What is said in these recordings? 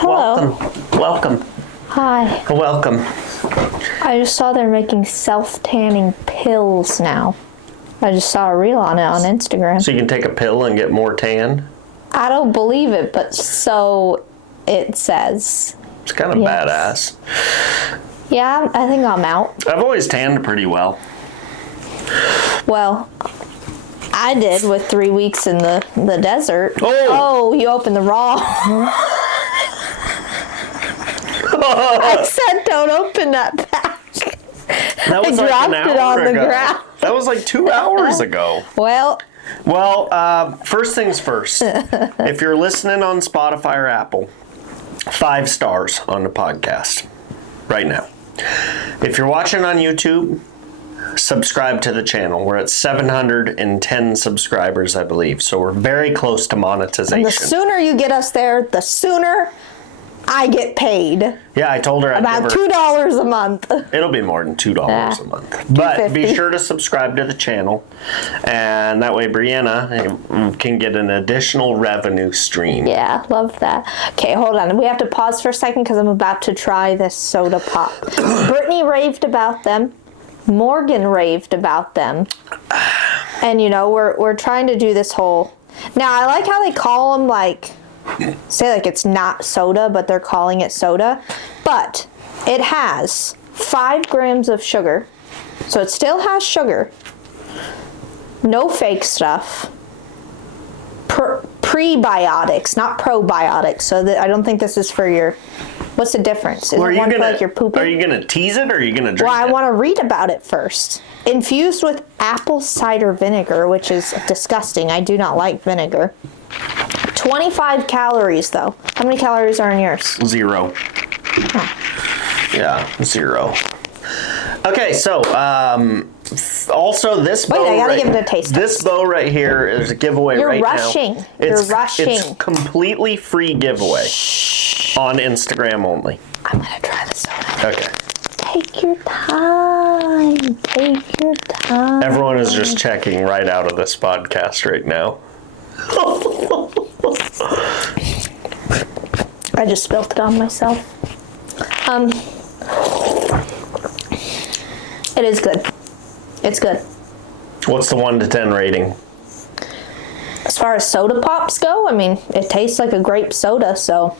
Hello. Welcome. Hi. Welcome. I just saw they're making self-tanning pills now. I just saw a reel on it on Instagram. So you can take a pill and get more tan? I don't believe it, but so it says. It's kind of badass. Yeah, I think I'm out. I've always tanned pretty well. Well, I did with 3 weeks in the desert. Oh, you opened the wrong. I said don't open that pack. That was I like dropped an it hour on the ago. ground. That was like 2 hours ago. Well, First things first. If you're listening on Spotify or Apple, 5 stars on the podcast right now. If you're watching on YouTube, subscribe to the channel. We're at 710 subscribers, I believe. So we're very close to monetization. and the sooner you get us there, the sooner I get paid. Yeah, I told her I'd About give her, $2 a month. it'll be more than $2 a month. But be sure to subscribe to the channel, and that way Brianna can get an additional revenue stream. Yeah, love that. Okay, hold on. We have to pause for a second because I'm about to try this soda pop. Brittany raved about them. Morgan raved about them. And we're trying to do this whole. Now I like how they call them say it's not soda, but they're calling it soda. But it has 5 grams of sugar. So it still has sugar. No fake stuff. Prebiotics, not probiotics. So I don't think this is for your. What's the difference? Is it one for your pooping? Are you gonna tease it or are you gonna drink it? Well, I want to read about it first. Infused with apple cider vinegar, which is disgusting. I do not like vinegar. 25 calories, though. How many calories are in yours? 0. Oh. Yeah, 0. Okay, so also this bow. Wait, I gotta give it a taste. This bow right here is a giveaway right now. You're rushing. It's completely free giveaway on Instagram only. I'm gonna try the soda. Okay. Take your time. Take your time. Everyone is just checking right out of this podcast right now. I just spilled it on myself. It is good. It's good. What's the 1 to 10 rating? As far as soda pops go, I mean, it tastes like a grape soda, so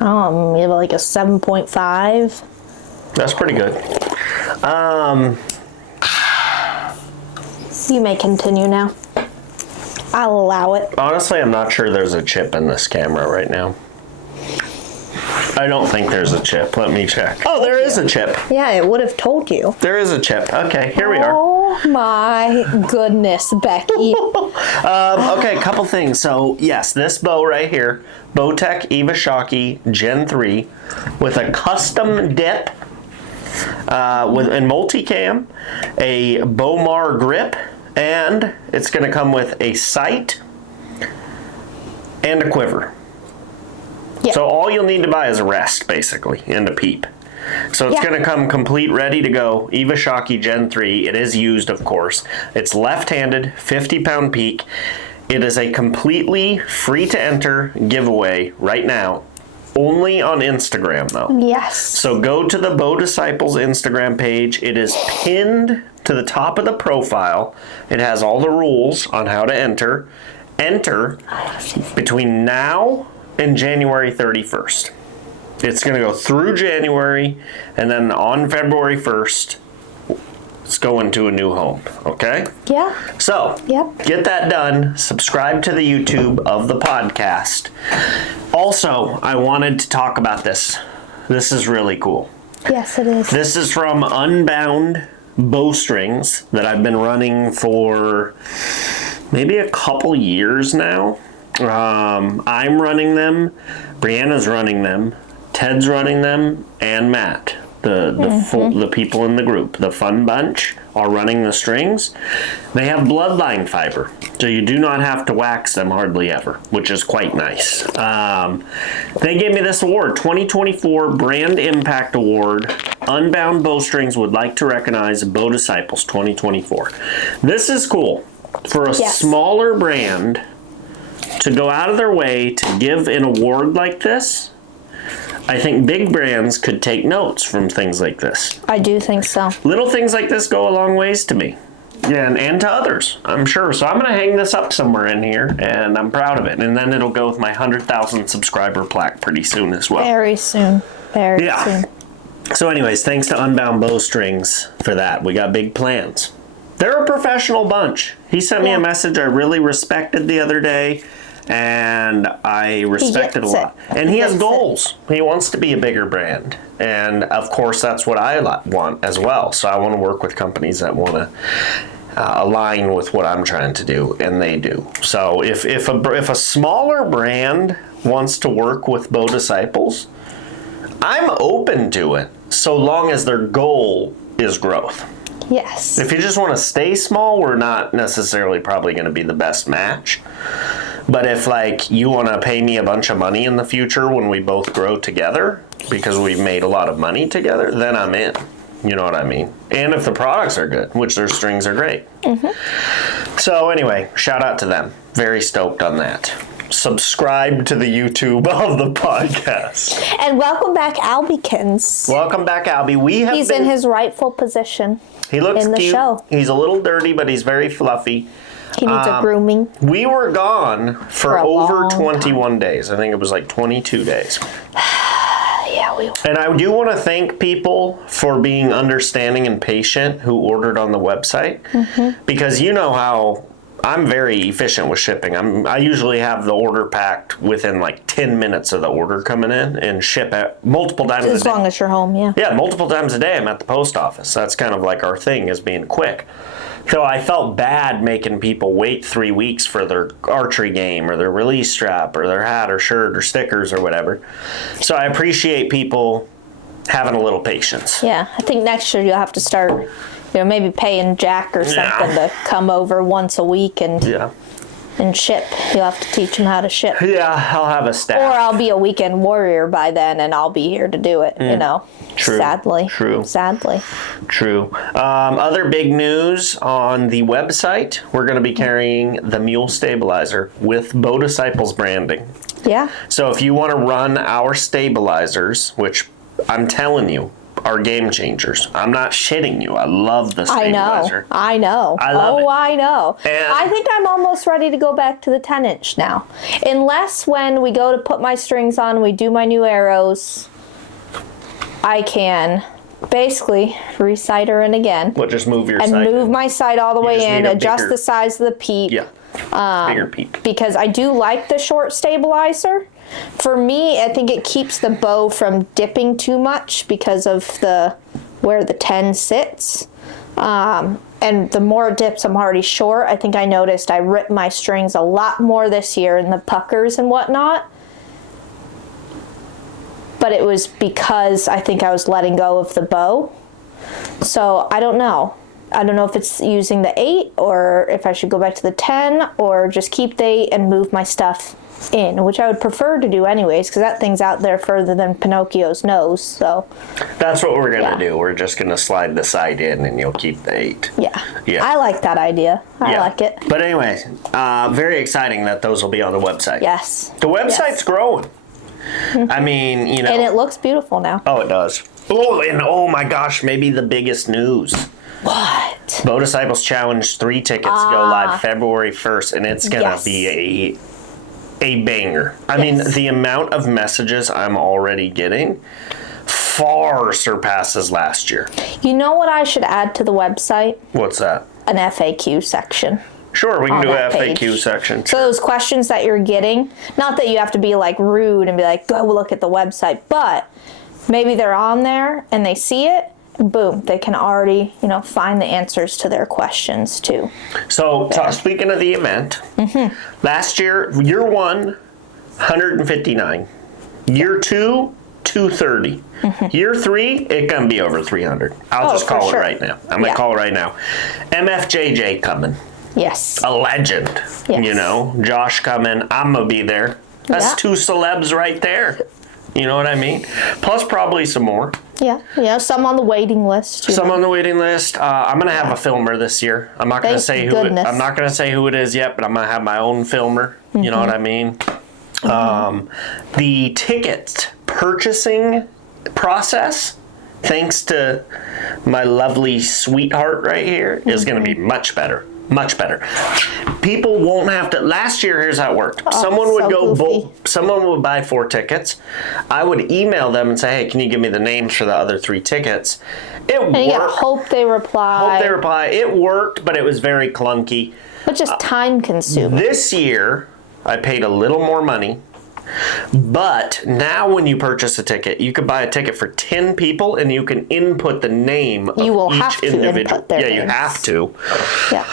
maybe like a 7.5. That's pretty good. You may continue now. I'll allow it. Honestly, I'm not sure there's a chip in this camera right now. I don't think there's a chip. Let me check. Oh, there is a chip. Yeah, it would have told you. There is a chip. Okay, here we are. Oh my goodness, Becky. Okay, a couple things. So, yes, this bow right here, Bowtech Iwasaki Gen 3 with a custom dip in multicam, a Bowmar grip, and it's going to come with a sight and a quiver. Yeah. So all you'll need to buy is a rest, basically, and a peep. So it's going to come complete, ready to go. Iwasaki Gen 3. It is used, of course. It's left-handed, 50-pound peak. It is a completely free-to-enter giveaway right now. Only on Instagram, though. Yes. So go to the Bow Disciples Instagram page. It is pinned to the top of the profile. It has all the rules on how to enter. Enter between now and January 31st. It's going to go through January, and then on February 1st, it's going to a new home, okay? Yeah. So, Get that done. Subscribe to the YouTube of the podcast. Also, I wanted to talk about this. This is really cool. Yes, it is. This is from Unbound Bowstrings that I've been running for maybe a couple years now. I'm running them, Brianna's running them, Ted's running them, and Matt. The people in the group, the fun bunch, are running the strings. They have bloodline fiber, so you do not have to wax them hardly ever, which is quite nice. They gave me this award, 2024 Brand Impact Award. Unbound Bowstrings would like to recognize Bow Disciples 2024. This is cool. For a smaller brand to go out of their way to give an award like this I think big brands could take notes from things like this. I do think so. Little things like this go a long ways to me. Yeah, and to others, I'm sure. So I'm going to hang this up somewhere in here, and I'm proud of it. And then it'll go with my 100,000 subscriber plaque pretty soon as well. Very soon. Very soon. So anyways, thanks to Unbound Bowstrings for that. We got big plans. They're a professional bunch. He sent me a message I really respected the other day, and I respected a lot. And he has goals. He wants to be a bigger brand. And of course, that's what I want as well. So I want to work with companies that want to align with what I'm trying to do, and they do. So if a smaller brand wants to work with Bow Disciples, I'm open to it, so long as their goal is growth. Yes. If you just want to stay small, we're not necessarily probably going to be the best match. But if like you want to pay me a bunch of money in the future when we both grow together because we've made a lot of money together, then I'm in. You know what I mean? And if the products are good, which their strings are great. Mm-hmm. So anyway, shout out to them. Very stoked on that. Subscribe to the YouTube of the podcast. And welcome back, Albykins. Welcome back, Albie. He's in his rightful position. He looks in the cute. Show. He's a little dirty, but he's very fluffy. He needs a grooming. We were gone for a over long 21 days. I think it was like 22 days. Yeah, we were. And I do want to thank people for being understanding and patient who ordered on the website. Mm-hmm. Because you know how I'm very efficient with shipping. I usually have the order packed within like 10 minutes of the order coming in and ship it multiple times a day. As long as you're home, yeah. Yeah, multiple times a day I'm at the post office. That's kind of like our thing, is being quick. So I felt bad making people wait 3 weeks for their archery game or their release strap or their hat or shirt or stickers or whatever. So I appreciate people having a little patience. Yeah, I think next year you'll have to start, maybe paying Jack or something to come over once a week and ship. You'll have to teach him how to ship. Yeah, I'll have a staff. Or I'll be a weekend warrior by then and I'll be here to do it, True. Sadly. True. Sadly. True. Other big news on the website, we're going to be carrying the Mule Stabilizer with Bow Disciples branding. Yeah. So if you want to run our stabilizers, which I'm telling you, are game changers. I'm not shitting you. I love the stabilizer. I know. I love it. I know. And I think I'm almost ready to go back to the 10-inch now. Unless when we go to put my strings on, we do my new arrows, I can basically re-sight her in again. Well, just move your and sight move in. my sight all the way just in, need a adjust bigger- the size of the peep. Yeah. Bigger peep. Because I do like the short stabilizer. For me, I think it keeps the bow from dipping too much because of where the 10 sits. And the more it dips, I'm already short. I think I noticed I ripped my strings a lot more this year in the puckers and whatnot. But it was because I think I was letting go of the bow. So I don't know. I don't know if it's using the 8 or if I should go back to the 10 or just keep the 8 and move my stuff in, which I would prefer to do anyways, because that thing's out there further than Pinocchio's nose. So that's what we're going to do. We're just going to slide the sight in and you'll keep the 8. Yeah. I like that idea. I like it. But anyway, very exciting that those will be on the website. Yes. The website's growing. I mean, And it looks beautiful now. Oh, it does. Oh, and oh my gosh, maybe the biggest news. What? Bow Disciples Challenge 3 tickets go live February 1st, and it's going to be a banger. I mean, the amount of messages I'm already getting far surpasses last year. You know what I should add to the website? What's that? An FAQ section. Sure, we can on do an that FAQ page. section. So those questions that you're getting, not that you have to be like rude and be like, go look at the website, but maybe they're on there and they see it, and boom, they can already, find the answers to their questions too. So, speaking of the event, last year, year 1, 159. Year 2, 230. Year 3, it can be over 300. I'll just call it right now. I'm going to call it right now. MFJJ coming. Yes. A legend. Yes. Josh coming. I'm going to be there. That's 2 celebs right there. You know what I mean? Plus probably some more. Yeah, some on the waiting list. Some on the waiting list. I'm gonna have a filmer this year. I'm not gonna say who. I'm not gonna say who it is yet, but I'm gonna have my own filmer. You know what I mean? The tickets purchasing process, thanks to my lovely sweetheart right here, is going to be much better. Much better. People won't have to. Last year, here's how it worked. Someone would someone would buy 4 tickets. I would email them and say, "Hey, can you give me the names for the other 3 tickets?" It And worked. you gotta hope they reply. Hope they reply. It worked, but it was very clunky. But just time consuming. This year, I paid a little more money. But now when you purchase a ticket, you could buy a ticket for 10 people and you can input the name of You will each have to individual. input their you names. have to. Yeah.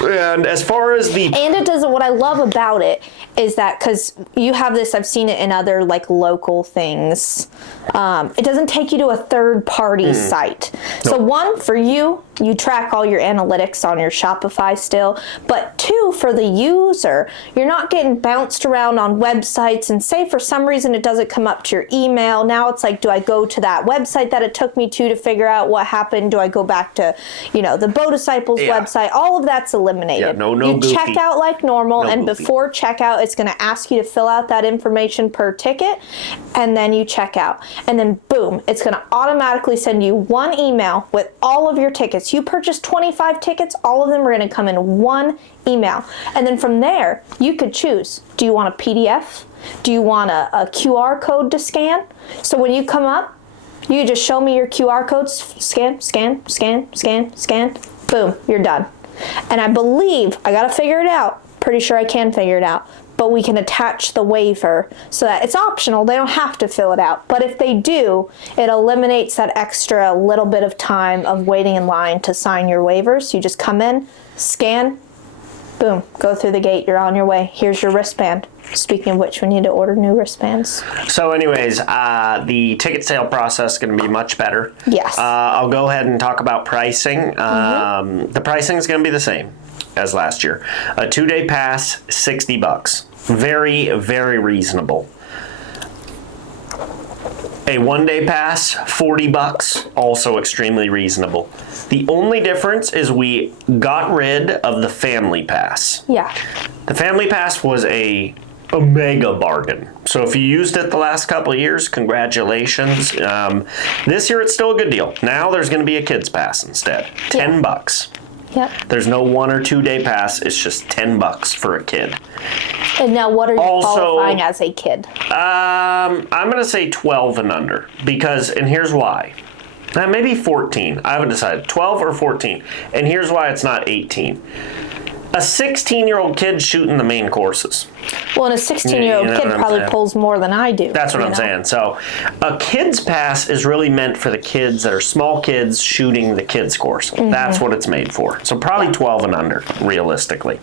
And as far as the And it doesn't, what I love about it is that, because you have this, I've seen it in other like local things, it doesn't take you to a third party site. So one, for you track all your analytics on your Shopify still, but 2, for the user, you're not getting bounced around on websites and say for some reason it doesn't come up to your email. Now it's like, do I go to that website that it took me to figure out what happened? Do I go back to, the Bow Disciples website? All of that's eliminated. Yeah, no you goofy. check out like normal, No and goofy. before checkout, it's going to ask you to fill out that information per ticket, and then you check out. And then boom, it's going to automatically send you one email with all of your tickets. You purchased 25 tickets, all of them are going to come in one email. And then from there, you could choose, do you want a PDF? Do you want a QR code to scan? So when you come up, you just show me your QR codes, scan, scan, scan, scan, scan, boom, you're done. And I believe, I gotta figure it out, pretty sure I can figure it out, but we can attach the waiver so that it's optional, they don't have to fill it out. But if they do, it eliminates that extra little bit of time of waiting in line to sign your waivers. You just come in, scan, boom, go through the gate, you're on your way. Here's your wristband. Speaking of which, we need to order new wristbands. So anyways, the ticket sale process is going to be much better. Yes. I'll go ahead and talk about pricing. The pricing is going to be the same as last year. A 2-day pass, $60. Very, very reasonable. A 1-day pass, $40, also extremely reasonable. The only difference is we got rid of the family pass. Yeah. The family pass was a mega bargain. So if you used it the last couple of years, congratulations. This year it's still a good deal. Now there's going to be a kids pass instead. $10. Yep. There's no 1 or 2 day pass. It's just $10 for a kid. And now what are you Also, qualifying as a kid? I'm going to say 12 and under because, and here's why. Maybe 14. I haven't decided. 12 or 14. And here's why it's not 18. A 16-year-old kid shooting the main courses. Well, and a 16-year-old You know kid what I'm probably saying? pulls more than I do. That's what you I'm know? saying. So a kids pass is really meant for the kids that are small kids shooting the kids course. That's what it's made for. So probably 12 and under, realistically.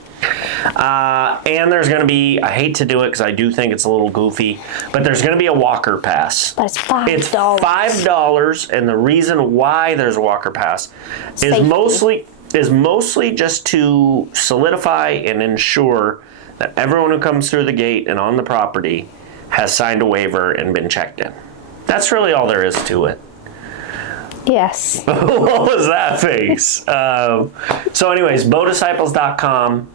And there's going to be, I hate to do it because I do think it's a little goofy, but there's going to be a walker pass. But it's $5. It's $5, and the reason why there's a walker pass Safety. is mostly just to solidify and ensure that everyone who comes through the gate and on the property has signed a waiver and been checked in. That's really all there is to it. Yes. What was that face? So anyways, bowdisciples.com,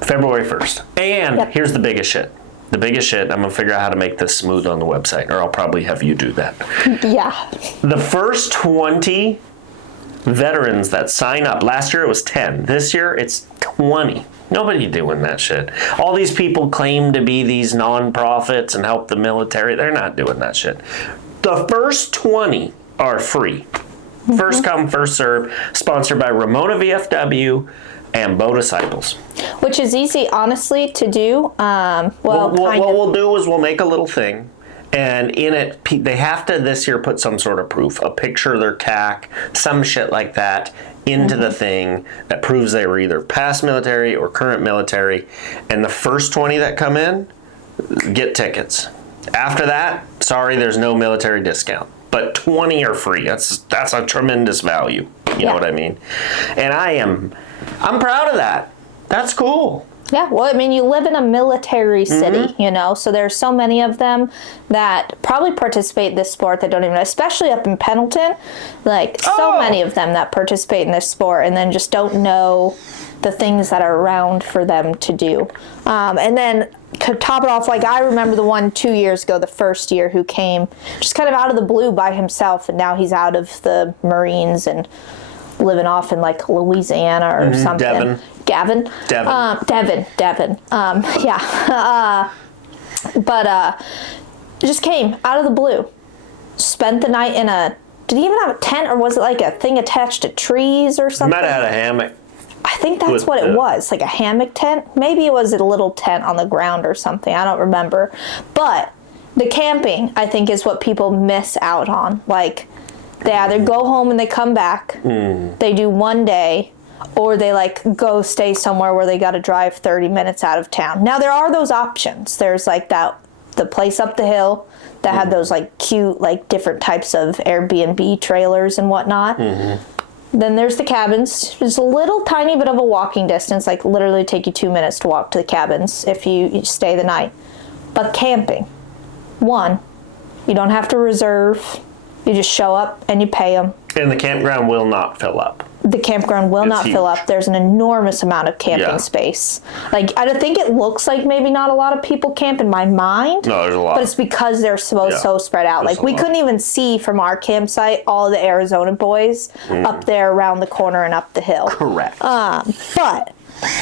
February 1st. And Yep. here's the biggest shit. The biggest shit, I'm going to figure out how to make this smooth on the website, or I'll probably have you do that. Yeah. The first 20 veterans that sign up, last year it was 10. This year it's 20. Nobody doing that shit. All these people claim to be these non-profits and help the military. They're not doing that shit. The first 20 are free. First come, first serve. Sponsored by Ramona VFW and Bow Disciples. Which is easy, honestly, to do. What we'll do is we'll make a little thing, and in it, they have to this year put some sort of proof, a picture of their CAC, some shit like that, into the thing that proves they were either past military or current military. And the first 20 that come in get tickets. After that, sorry, there's no military discount. But 20 are free. That's a tremendous value. You know what I mean? And I'm proud of that. That's cool. Yeah, well, I mean, you live in a military city, you know, so there's so many of them that probably participate in this sport that don't even know, especially up in Pendleton, like so many of them that participate in this sport and then just don't know the things that are around for them to do. And then to top it off, like I remember the one 2 years ago, the first year, who came just kind of out of the blue by himself, and now he's out of the Marines and living off in like Louisiana or something. Devin. Yeah. But just came out of the blue. Spent the night in did he even have a tent, or was it like a thing attached to trees or something? Might have had a hammock. I think that's what it was, like a hammock tent. Maybe it was a little tent on the ground or something. I don't remember. But the camping, I think, is what people miss out on. Like, they either go home and they come back, they do one day, or they like go stay somewhere where they got to drive 30 minutes out of town. Now, there are those options. There's like the place up the hill that had those like cute, like different types of Airbnb trailers and whatnot. Then there's the cabins. It's a little tiny bit of a walking distance, like literally take you 2 minutes to walk to the cabins if you stay the night. But camping, one, you don't have to reserve. You just show up and you pay them. And the campground will not fill up. The campground will not fill up. There's an enormous amount of camping space. Like, I don't think it looks like maybe not a lot of people camp in my mind. No, there's a lot. But it's because they're so spread out. Like, we couldn't even see from our campsite all of the Arizona boys up there around the corner and up the hill. Correct. But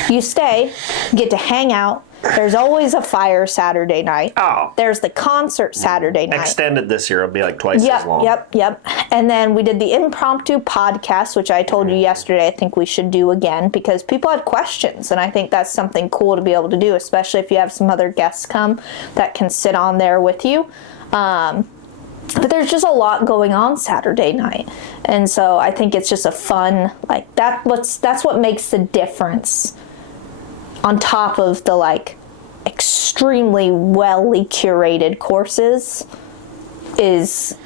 you stay, get to hang out. There's always a fire Saturday night. Oh. There's the concert Saturday night. Extended this year. It'll be like twice as long. Yep. And then we did the impromptu podcast, which I told you yesterday I think we should do again, because people had questions, and I think that's something cool to be able to do, especially if you have some other guests come that can sit on there with you. But there's just a lot going on Saturday night. And so I think it's just a fun, like, that's what makes the difference on top of the, like, extremely well curated courses is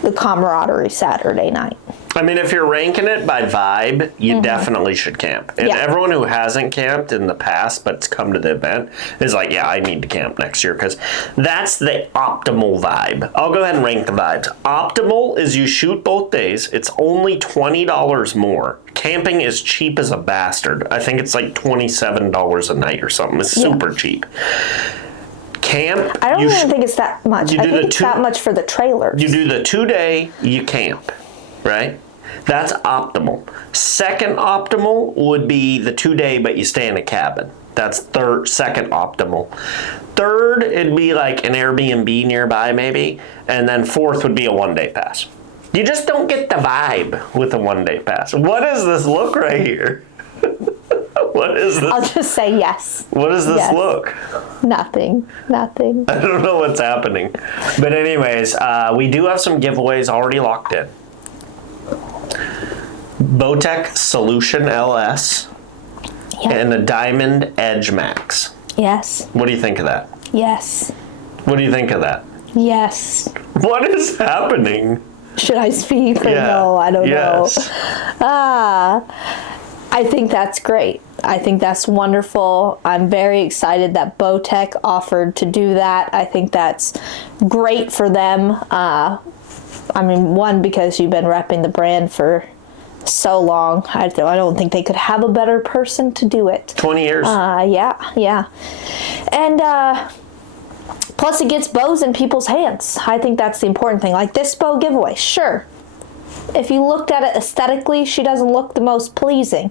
the camaraderie Saturday night. I mean, if you're ranking it by vibe, you definitely should camp. And everyone who hasn't camped in the past but's come to the event is like, yeah, I need to camp next year, because that's the optimal vibe. I'll go ahead and rank the vibes. Optimal is you shoot both days. It's only $20 more. Camping is cheap as a bastard. I think it's like $27 a night or something. It's super cheap. Camp. I don't even think it's that much. I think it's that much for the trailers. You do the 2-day, you camp, right? That's optimal. Second optimal would be the 2-day, but you stay in a cabin. That's second optimal. Third, it'd be like an Airbnb nearby maybe. And then fourth would be a 1-day pass. You just don't get the vibe with a 1-day pass. What is this look right here? What is this? I'll just say yes. What is this look? Nothing. I don't know what's happening. But anyways, we do have some giveaways already locked in. Bowtech Solution LS and the Diamond Edge Max. Yes. What do you think of that? Yes. What do you think of that? Yes. What is happening? Should I speak or no? I don't know. I think that's great. I think that's wonderful. I'm very excited that Bowtech offered to do that. I think that's great for them. I mean, one, because you've been repping the brand for so long. I don't think they could have a better person to do it. 20 years. Yeah. And plus it gets bows in people's hands. I think that's the important thing. Like this bow giveaway, sure. If you looked at it aesthetically, she doesn't look the most pleasing.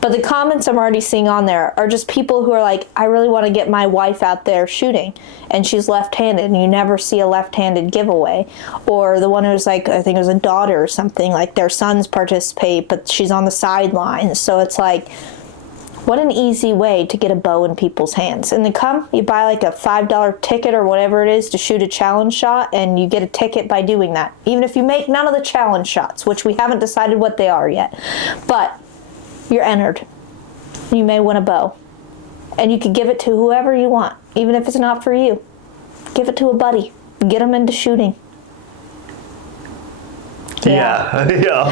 But the comments I'm already seeing on there are just people who are like, I really want to get my wife out there shooting, and she's left-handed, and you never see a left-handed giveaway. Or the one who's like, I think it was a daughter or something, like their sons participate, but she's on the sidelines. So it's like, what an easy way to get a bow in people's hands. And then you buy like a $5 ticket or whatever it is to shoot a challenge shot, and you get a ticket by doing that. Even if you make none of the challenge shots, which we haven't decided what they are yet. But you're entered. You may win a bow. And you could give it to whoever you want, even if it's not for you. Give it to a buddy. Get them into shooting. Yeah. I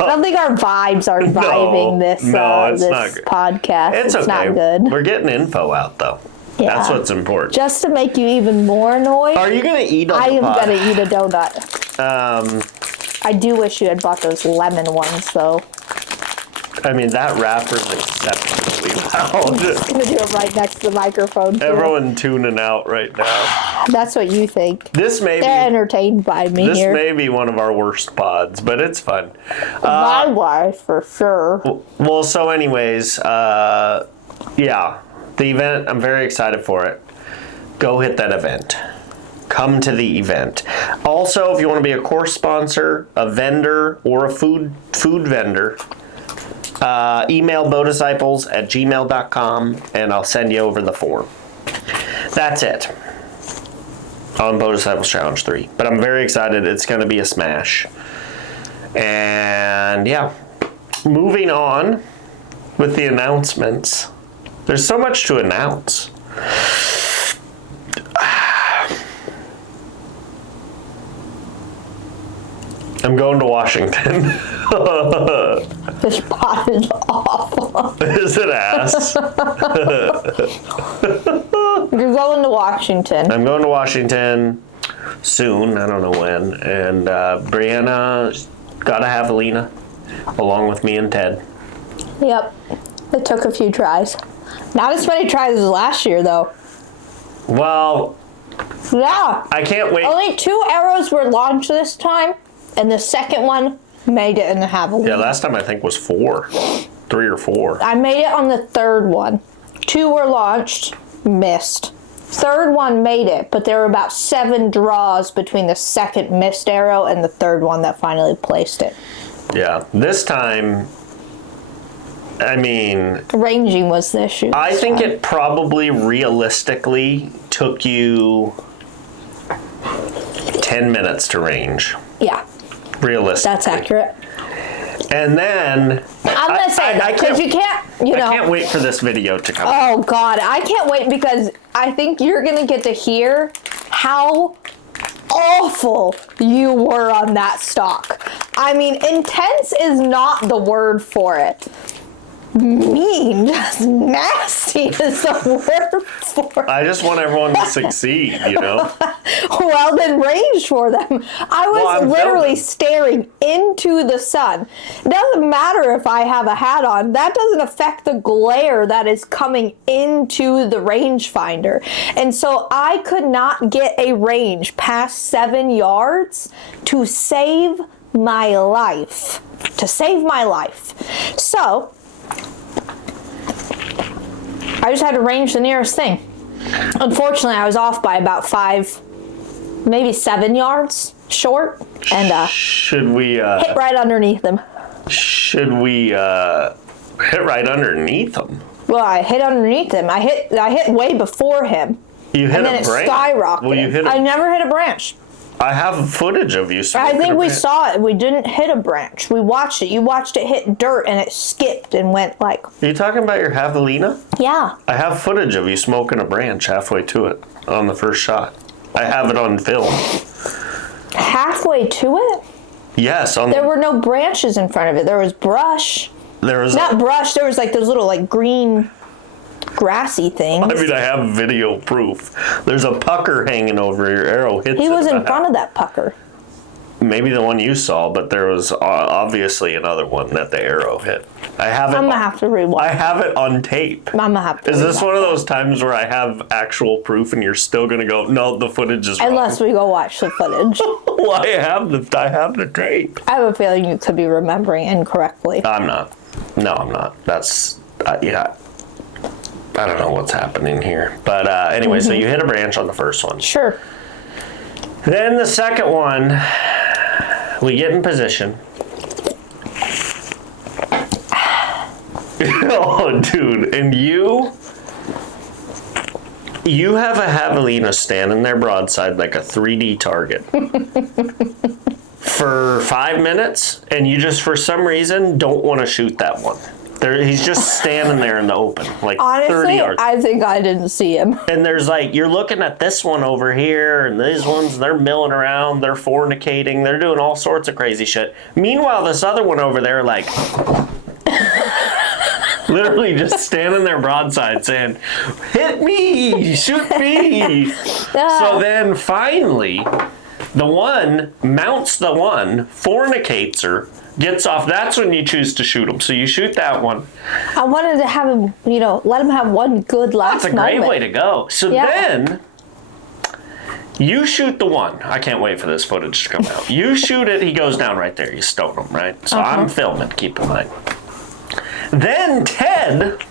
don't think our vibes are vibing this podcast. It's not good. We're getting info out, though. Yeah. That's what's important. Just to make you even more annoyed. Are you going to eat on I the am pod? going to eat a donut. I do wish you had bought those lemon ones, though. I mean, that wrapper's exceptionally loud. I'm gonna do it right next to the microphone. Too. Everyone tuning out right now. That's what you think. This may They're be entertained by me this here. may be one of our worst pods, but it's fun. My wife, for sure. Well, so anyways, yeah, the event. I'm very excited for it. Go hit that event. Come to the event. Also, if you want to be a course sponsor, a vendor, or a food vendor, email bodisciples@gmail.com and I'll send you over the form. That's it on Bow Disciples Challenge 3. But I'm very excited. It's going to be a smash. And yeah, moving on with the announcements. There's so much to announce. I'm going to Washington. This pot is awful. Is it ass? You're going to Washington. I'm going to Washington soon. I don't know when. And Brianna got a javelina along with me and Ted. Yep. It took a few tries. Not as many tries as last year, though. Well, Yeah. I can't wait. Only 2 arrows were launched this time, and the second one made it in the javelin. Yeah, last time I think was 4. 3 or 4. I made it on the 3rd one. 2 were launched, missed. 3rd one made it, but there were about 7 draws between the second missed arrow and the 3rd one that finally placed it. Yeah. This time, I mean, Ranging was the issue. I think it probably realistically took you 10 minutes to range. Yeah, Realistically. that's accurate. And then I'm gonna say that because you can't, I can't wait for this video to come. Oh God, I can't wait because I think you're gonna get to hear how awful you were on that stock. I mean, intense is not the word for it. Mean, just nasty is the word for it. I just want everyone to succeed, you know? Well, then range for them. I was I'm literally filming. staring into the sun. It doesn't matter if I have a hat on. That doesn't affect the glare that is coming into the rangefinder. And so I could not get a range past 7 yards to save my life. So I just had to range the nearest thing. Unfortunately, I was off by about 5, maybe 7 yards short, and Should we hit right underneath them. hit right underneath them? Well, I hit underneath him. I hit way before him, You hit and then a it branch. skyrocketed. Well, you hit I a, never hit a branch. I have footage of you smoking I think a we branch. saw it. We didn't hit a branch. We watched it. You watched it hit dirt, and it skipped and went like, Are you talking about your javelina? yeah. I have footage of you smoking a branch halfway to it on the first shot. I have it on film. Halfway to it, Yes, on there were no branches in front of it. There was brush. there was. Not brush. There was like those little like green, grassy things. I mean, I have video proof. There's a pucker hanging over your arrow. Hits He it. was in front of that pucker. Maybe the one you saw, but there was obviously another one that the arrow hit. I have it. I'm gonna have to rewatch. I have it on tape. I'm gonna have to. Is this rewatch. one of those times where I have actual proof and you're still gonna go, no, the footage is wrong? Unless we go watch the footage. Well, I have the tape. I have a feeling you could be remembering incorrectly. I'm not. No, I'm not. That's yeah. I don't know what's happening here, but anyway, so you hit a branch on the first one. Sure. Then the second one, we get in position. Oh, dude, and you have a javelina standing there broadside like a 3D target for 5 minutes, and you just, for some reason, don't want to shoot that one. He's just standing there in the open, like 30 Honestly, yards. I think I didn't see him. And there's like, you're looking at this one over here, and these ones, they're milling around, they're fornicating, they're doing all sorts of crazy shit. Meanwhile, this other one over there, like, literally just standing there broadside saying, hit me, shoot me. So then finally, The one mounts the one, fornicates her, gets off. That's when you choose to shoot him. So you shoot that one. I wanted to have him, let him have one good last That's a great moment. way to go. So then you shoot the one. I can't wait for this footage to come out. You shoot it, he goes down right there. You stone him, right? So I'm filming, keep in mind. Then Ted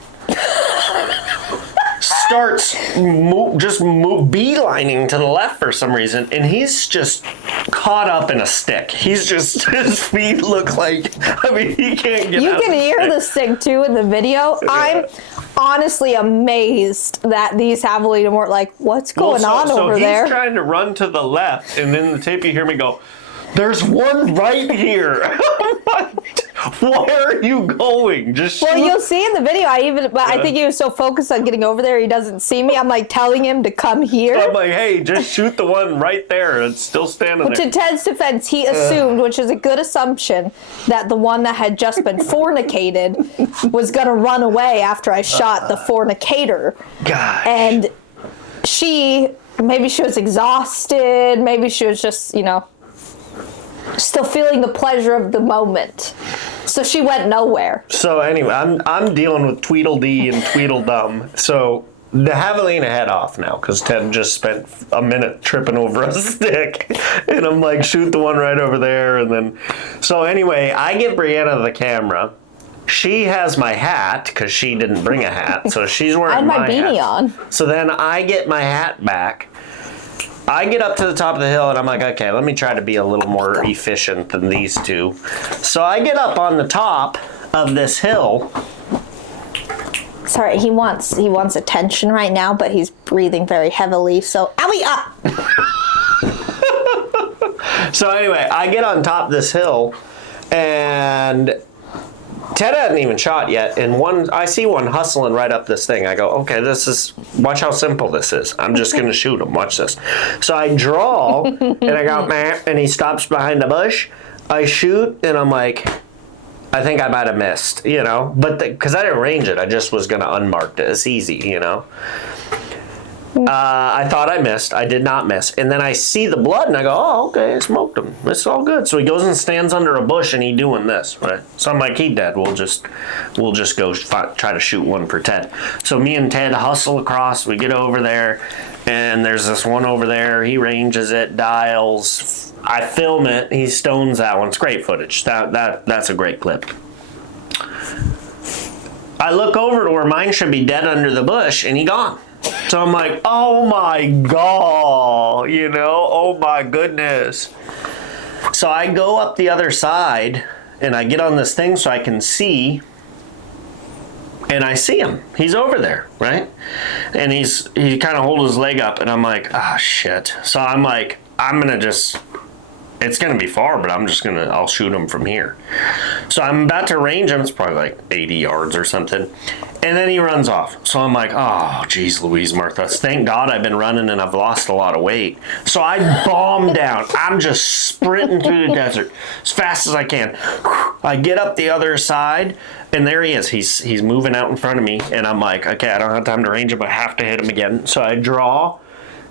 starts beelining to the left for some reason, and he's just caught up in a stick. He's just, his feet look like, he can't get You out can of the hear stick. the stick too in the video. I'm honestly amazed that these javelina weren't like, what's going on over there? He's trying to run to the left, and then the tape you hear me go, there's one right here. Where are you going? Just shoot. Well, you'll see in the video. I think he was so focused on getting over there, he doesn't see me. I'm like telling him to come here. I'm like, hey, just shoot the one right there. It's still standing there. To Ted's defense, he assumed, which is a good assumption, that the one that had just been fornicated was going to run away after I shot the fornicator. Gosh. And maybe she was exhausted. Maybe she was just, still feeling the pleasure of the moment. So she went nowhere. So anyway, I'm dealing with Tweedledee and Tweedledum. So the javelina head off now because Ted just spent a minute tripping over a stick, and I'm like, shoot the one right over there, and then. So anyway, I give Brianna the camera. She has my hat because she didn't bring a hat, so she's wearing I had my beanie hat. on. So then I get my hat back. I get up to the top of the hill and I'm like, okay, let me try to be a little more efficient than these two. So I get up on the top of this hill. Sorry, he wants attention right now, but he's breathing very heavily. So, owie up. So anyway, I get on top of this hill and Ted hadn't even shot yet, and I see one hustling right up this thing. I go, okay, watch how simple this is. I'm just going to shoot him. Watch this. So I draw, and I go, meh, and he stops behind a bush. I shoot, and I'm like, I think I might have missed, but because I didn't range it, I just was going to unmark it. It's easy, I thought I missed. I did not miss. And then I see the blood, and I go, oh, okay, I smoked him. It's all good. So he goes and stands under a bush, and he's doing this, right? So I'm like, he dead. We'll just go try to shoot one for Ted. So me and Ted hustle across. We get over there, and there's this one over there. He ranges it, dials. I film it. He stones that one. It's great footage. That's a great clip. I look over to where mine should be dead under the bush, and he gone. So I'm like, oh my God, oh my goodness. So I go up the other side and I get on this thing so I can see, and I see him. He's over there, right? And he kind of holds his leg up, and I'm like, ah, shit. So I'm like, it's going to be far, but I'll shoot him from here. So I'm about to range him. It's probably like 80 yards or something. And then he runs off. So I'm like, oh, geez, Louise, Martha. Thank God I've been running and I've lost a lot of weight. So I bomb down. I'm just sprinting through the desert as fast as I can. I get up the other side, and there he is. He's moving out in front of me. And I'm like, okay, I don't have time to range him. I have to hit him again. So I draw.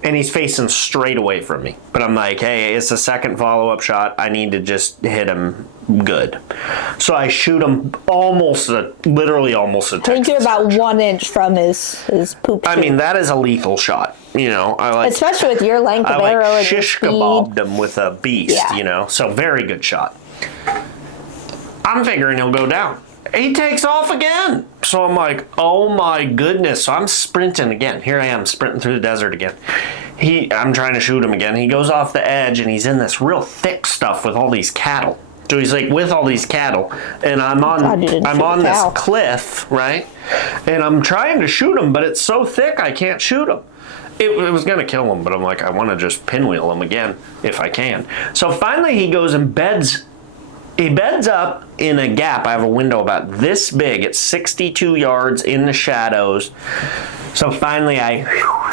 And he's facing straight away from me. But I'm like, hey, it's a second follow-up shot. I need to just hit him good. So I shoot him literally almost a I think you're about 1 inch from his poop. I mean, that is a lethal shot. Especially with your length of arrow and your shish speed. kebabbed him with a beast, Yeah. So very good shot. I'm figuring he'll go down. He takes off again. So I'm like, oh my goodness. So I'm sprinting again. Here I am sprinting through the desert again. I'm trying to shoot him again. He goes off the edge, and he's in this real thick stuff with all these cattle. So he's like with all these cattle, and I'm on this cliff, right? And I'm trying to shoot him, but it's so thick I can't shoot him. It was going to kill him, but I'm like, I want to just pinwheel him again if I can. So finally he goes and beds up in a gap. I have a window about this big. It's 62 yards in the shadows. So finally I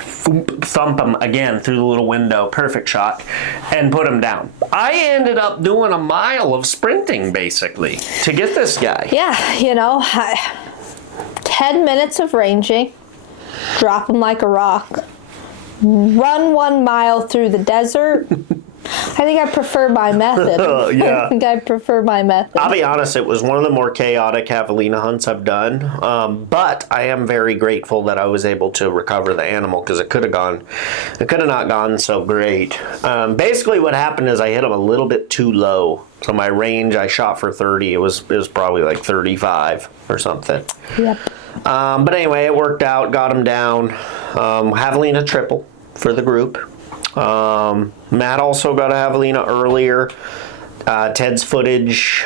thump him again through the little window, perfect shot, and put him down. I ended up doing a mile of sprinting basically to get this guy. Yeah, 10 minutes of ranging, drop him like a rock, run 1 mile through the desert. I I think I prefer my method. Yeah. I think I prefer my method. I'll be honest, it was one of the more chaotic javelina hunts I've done. But I am very grateful that I was able to recover the animal because it could have not gone so great. Basically what happened is I hit him a little bit too low. So my range, I shot for 30. It was probably like 35 or something. Yep. But anyway, it worked out, got him down. Javelina triple for the group. Matt also got a javelina earlier. Ted's footage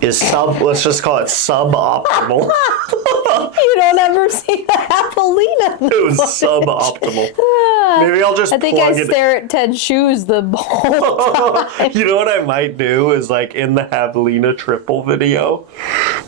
is let's just call it suboptimal. You don't ever see the javelina. It was suboptimal. Maybe I'll just I think I plug it. stare at Ted's shoes the whole time. You know what I might do is like in the javelina triple video,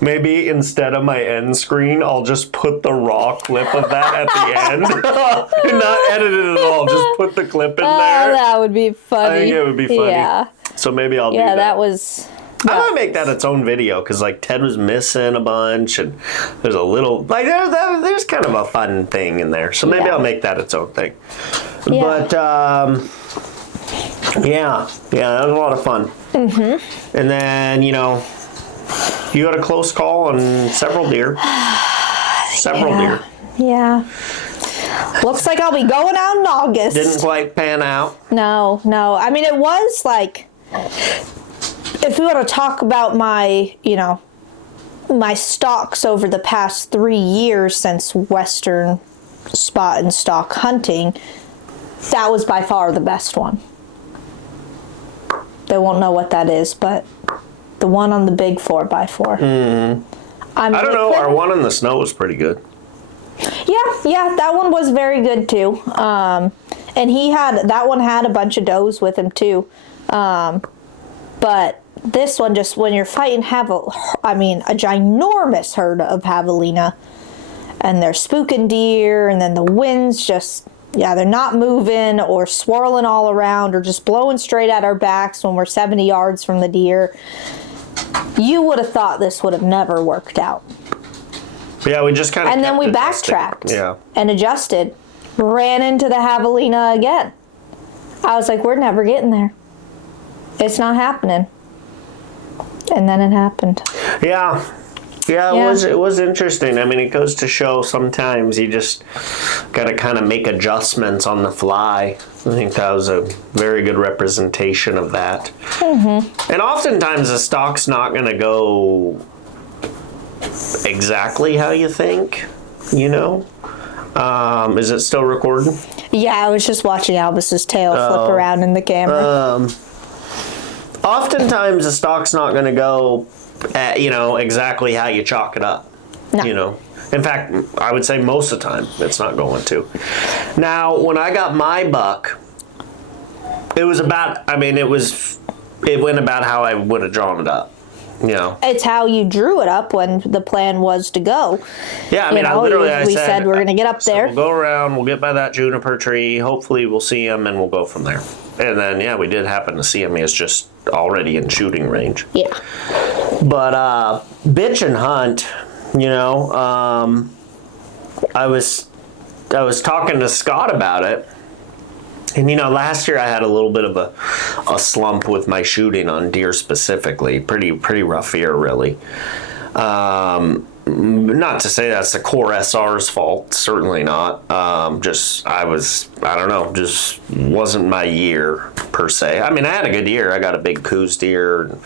maybe instead of my end screen, I'll just put the raw clip of that at the end. And not edit it at all, just put the clip in there. That would be funny. I think it would be funny. Yeah. So maybe I'll do Yeah, that. that was... I might make that its own video because like Ted was missing a bunch and there's a little like there's kind of a fun thing in there. So maybe Yeah. I'll make that its own thing. Yeah. But yeah, that was a lot of fun. Mm-hmm. And then you got a close call on several deer. Deer. Yeah. Looks like I'll be going out in August. Didn't quite pan out. No. I mean, it was like... If we want to talk about my stocks over the past 3 years since Western spot and stock hunting, that was by far the best one. They won't know what that is, but the one on the big 4x4. Mm-hmm. I don't know. Our one in the snow was pretty good. Yeah, that one was very good too. And that one had a bunch of does with him too. But this one, just when you're fighting a ginormous herd of javelina, and they're spooking deer, and then the winds they're not moving or swirling all around or just blowing straight at our backs when we're 70 yards from the deer. You would have thought this would have never worked out. Yeah, we just kind of. And then we adjusting. backtracked and adjusted, ran into the javelina again. I was like, we're never getting there. It's not happening. And then it happened. Yeah, it was interesting. I mean, it goes to show sometimes you just got to kind of make adjustments on the fly. I think that was a very good representation of that. Mm-hmm. And oftentimes the stock's not going to go exactly how you think, Is it still recording? Yeah, I was just watching Albus's tail flip around in the camera. Oftentimes the stock's not going to go at, exactly how you chalk it up. No. In fact, I would say most of the time it's not going to. Now, when I got my buck, it went about how I would have drawn it up. It's how you drew it up when the plan was to go. Yeah, I mean, we said we're going to get up there. We'll go around, we'll get by that juniper tree, hopefully we'll see him, and we'll go from there. And then, we did happen to see him. He was just already in shooting range. Yeah. But bitch and hunt, I was talking to Scott about it. And last year I had a little bit of a slump with my shooting on deer specifically. Pretty rough year, really. Not to say that's the Core SR's fault. Certainly not. Just wasn't my year per se. I mean, I had a good year. I got a big Coues deer, and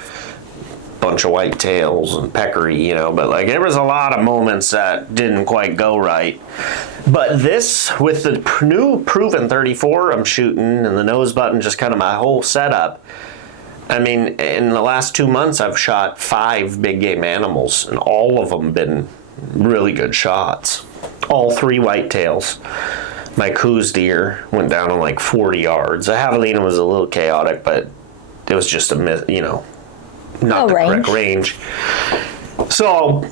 bunch of white tails and peccary, but there was a lot of moments that didn't quite go right. But this, with the new Proven 34 I'm shooting and the nose button, just kind of my whole setup, I mean, in the last 2 months I've shot 5 big game animals, and all of them been really good shots. All 3 white tails. My Coues deer went down on 40 yards. The javelina was a little chaotic, but it was just not the correct range. So,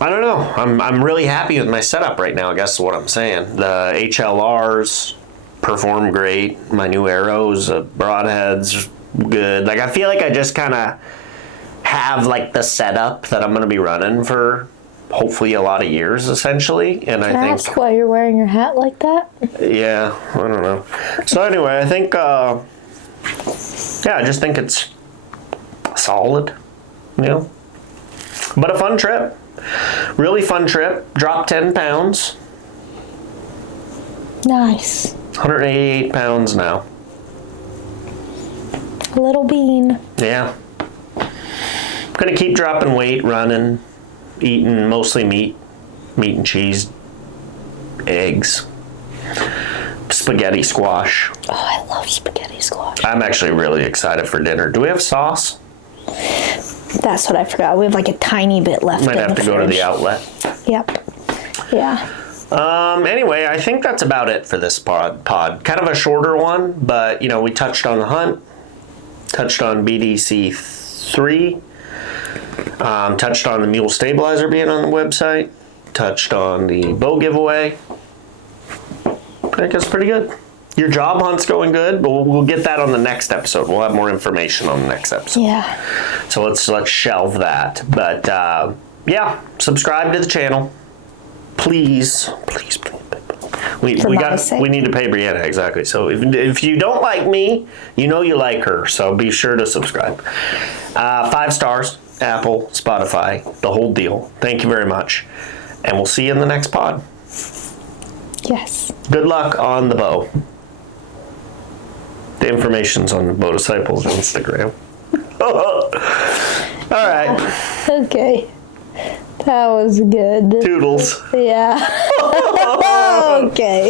I don't know. I'm really happy with my setup right now, I guess is what I'm saying. The HLRs perform great. My new arrows, broadheads, good. I feel like I just kind of have the setup that I'm going to be running for hopefully a lot of years, essentially. And I think that's why you're wearing your hat like that? Yeah, I don't know. So anyway, I think yeah, I just think it's solid, you know. But a fun trip. Really fun trip. Dropped 10 pounds. Nice. 188 pounds now. Little bean. Yeah. Gonna keep dropping weight, running, eating mostly meat and cheese, eggs, spaghetti squash. Oh, I love spaghetti squash. I'm actually really excited for dinner. Do we have sauce? That's what I forgot. We have like a tiny bit left. Might in have the to go to fridge. the outlet. Yep. Yeah. Anyway, I think that's about it for this pod. Kind of a shorter one, but, you know, we touched on the hunt, touched on BDC 3, touched on the mule stabilizer being on the website, touched on the bow giveaway. I think it's pretty good. Your job hunt's going good, but we'll get that on the next episode. We'll have more information on the next episode. Yeah. So let's shelve that. But yeah, subscribe to the channel. Please. We need to pay Brianna, exactly. So if you don't like me, you know you like her. So be sure to subscribe. 5 stars, Apple, Spotify, the whole deal. Thank you very much. And we'll see you in the next pod. Yes. Good luck on the bow. The information's on the Bow Disciples Instagram. All right. Okay. That was good. Toodles. Yeah. Okay.